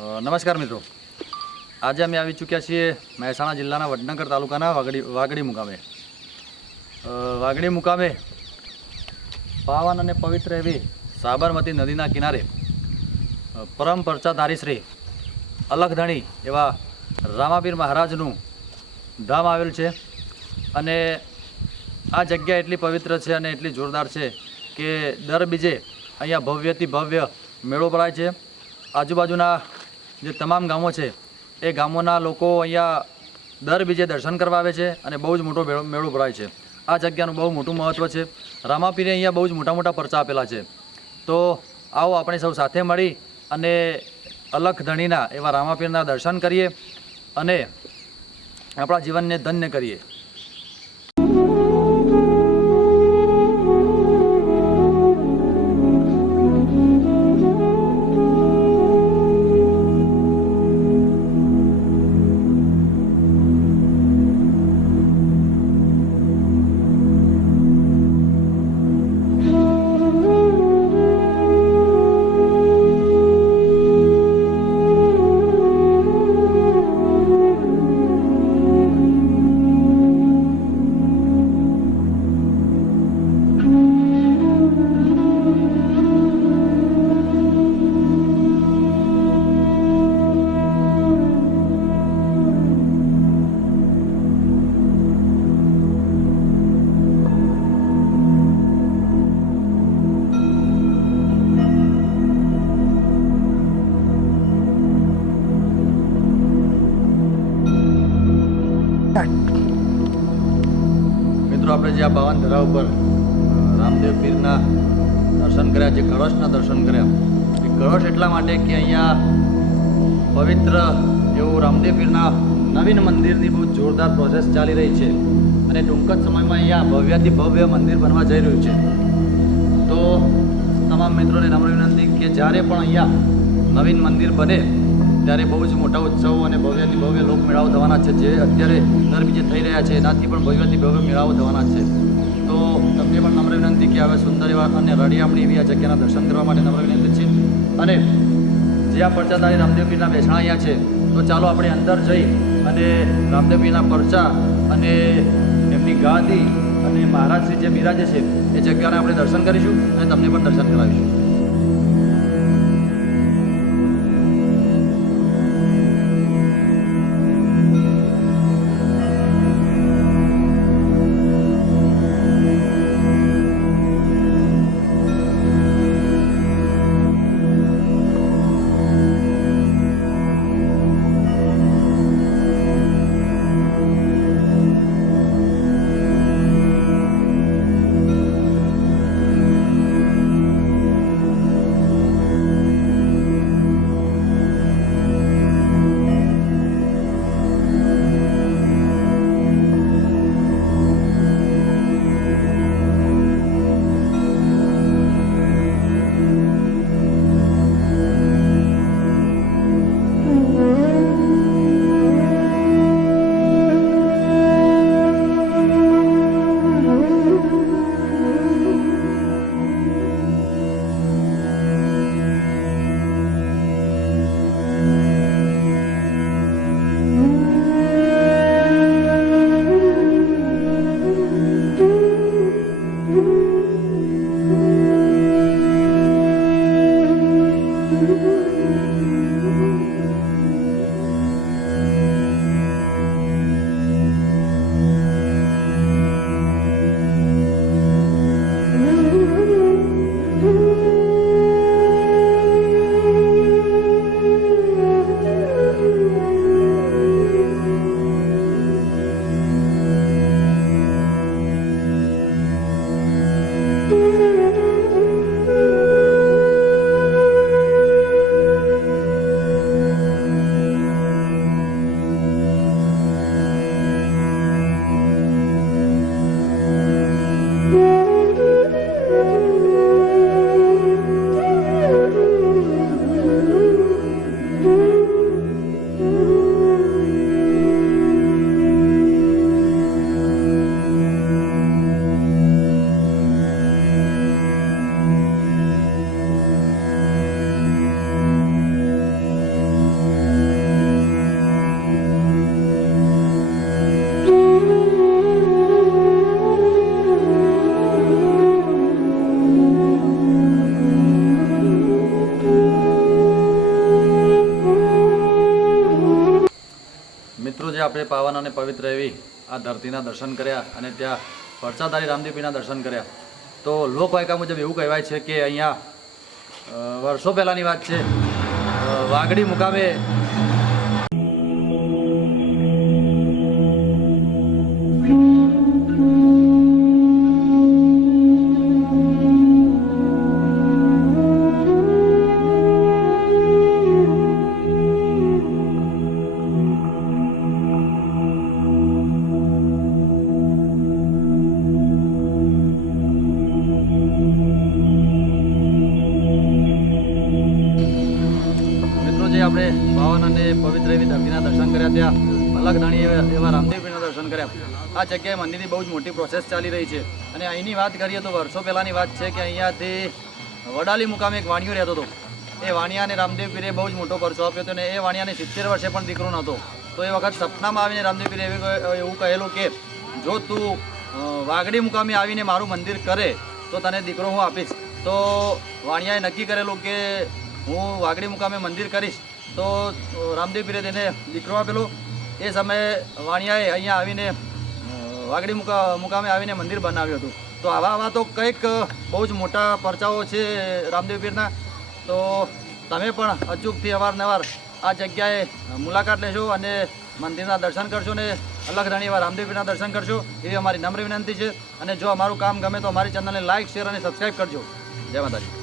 નમસ્કાર મિત્રો, આજે અમે આવી ચૂક્યા છીએ મહેસાણા જિલ્લાના વડનગર તાલુકાના વાગડી મુકામે પાવન અને પવિત્ર એવી સાબરમતી નદીના કિનારે પરમ પરચાધારી શ્રી અલખધણી એવા રામાપીર મહારાજનું ધામ આવેલ છે. અને આ જગ્યા એટલી પવિત્ર છે અને એટલી જોરદાર છે કે દર બીજે અહીંયા ભવ્યથી ભવ્ય મેળો ભરાય છે. આજુબાજુના જે તમામ ગામો છે એ ગામોના લોકો અહીંયા દર બીજે દર્શન કરવા આવે છે અને બહુ જ મોટો મેળો ભરાય છે. આ જગ્યાનું બહુ મોટું મહત્ત્વ છે. રામાપીરે અહીંયા બહુ જ મોટા મોટા પરચા આપેલા છે. તો આવો આપણે સૌ સાથે મળી અને અલખધણીના એવા રામાપીરના દર્શન કરીએ અને આપણા જીવનને ધન્ય કરીએ. મિત્રો, આપણે જે આ પાવન ધરા ઉપર રામદેવ પીરના દર્શન કર્યા, જે કળશના દર્શન કર્યા, એ કળશ એટલા માટે કે અહીંયા પવિત્ર એવું રામદેવ પીરના નવીન મંદિરની બહુ જોરદાર પ્રોસેસ ચાલી રહી છે અને ટૂંક જ સમયમાં અહીંયા ભવ્યાથી ભવ્ય મંદિર બનવા જઈ રહ્યું છે. તો તમામ મિત્રોને નમ્ર વિનંતી કે જ્યારે પણ અહીંયા નવીન મંદિર બને ત્યારે બહુ જ મોટા ઉત્સવો અને ભવ્યથી ભવ્ય લોક મેળાઓ થવાના છે. જે અત્યારે દર બીજે થઈ રહ્યા છે એનાથી પણ ભવ્યથી ભવ્ય મેળાઓ થવાના છે. તો તમને પણ નમ્ર વિનંતી કે હવે સુંદર એવા અને રળિયામણી એવી આ જગ્યાના દર્શન કરવા માટે નમ્ર વિનંતી છે. અને જે આ પરચાધારી રામદેવ પીરના બેસણા અહીંયા છે, તો ચાલો આપણે અંદર જઈ અને રામદેવ પીરના પરચા અને એમની ગાદી અને મહારાજશ્રી જે બિરાજે છે એ જગ્યાને આપણે દર્શન કરીશું અને તમને પણ દર્શન કરાવીશું. જે આપણે પાવન અને પવિત્ર એવી આ ધરતીના દર્શન કર્યા અને ત્યાં પરસાધારી રામદેવ પીરના દર્શન કર્યા, તો લોકવાયકા મુજબ એવું કહેવાય છે કે અહીંયા વર્ષો પહેલાંની વાત છે, વાગડી મુકામે આપણે પાવન અને પવિત્ર એવી ધરતીના દર્શન કર્યા, ત્યાં અલગ ધાણી એવા રામદેવપીરના દર્શન કર્યા. આ જગ્યાએ મંદિરની બહુ જ મોટી પ્રોસેસ ચાલી રહી છે અને અહીંની વાત કરીએ તો વર્ષો પહેલાંની વાત છે કે અહીંયાથી વડાલી મુકામે એક વાણિયો રહેતો હતો. એ વાણિયાને રામદેવપીરે બહુ જ મોટો પરચો આપ્યો હતો અને એ વાણિયાને 70 વર્ષે પણ દીકરો નહોતો. તો એ વખત સપનામાં આવીને રામદેવપીરે એવું કહેલું કે જો તું વાગડી મુકામે આવીને મારું મંદિર કરે તો તને દીકરો હું આપીશ. તો વાણિયાએ નક્કી કરેલું કે હું વાગડી મુકામે મંદિર કરીશ. તો રામદેવપીરે તેને દીકરો આપેલો. એ સમયે વાણિયાએ અહીંયા આવીને વાગડી મુકામે આવીને મંદિર બનાવ્યું હતું. તો આવા તો કંઈક બહુ જ મોટા પરચાઓ છે રામદેવપીરના. તો તમે પણ અચૂકથી અવારનવાર આ જગ્યાએ મુલાકાત લેશો અને મંદિરના દર્શન કરશો ને અલગધાણી એવા રામદેવપીરના દર્શન કરશો એવી અમારી નમ્ર વિનંતી છે. અને જો અમારું કામ ગમે તો અમારી ચેનલને લાઇક, શેર અને સબસ્ક્રાઈબ કરજો. જય માતાજી.